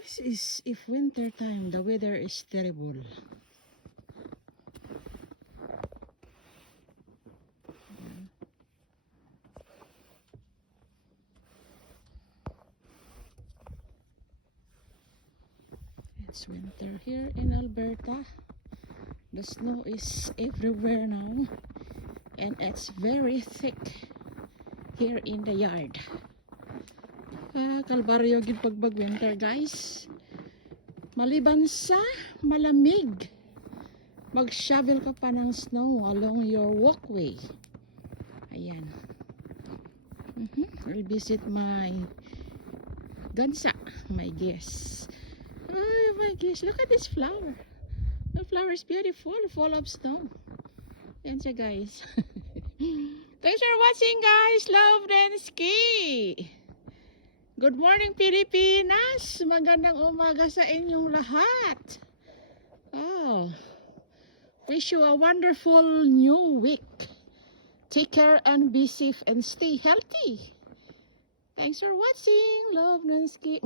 This is if winter time, the weather is terrible. It's winter here in Alberta. The snow is everywhere now, and it's very thick here in the yard. Kalbaryo gid pagbag winter, guys. Maliban sa malamig, mag-shovel ka pa ng snow along your walkway. Ayan. I'll visit my gansa, my guest. Oh my gosh, look at this flower. The flower is beautiful, full of snow. Yan siya, guys. Thanks for watching, guys. Love and ski. Good morning, Pilipinas. Magandang umaga sa inyong lahat. Oh, wish you a wonderful new week. Take care and be safe and stay healthy. Thanks for watching. Love and ski.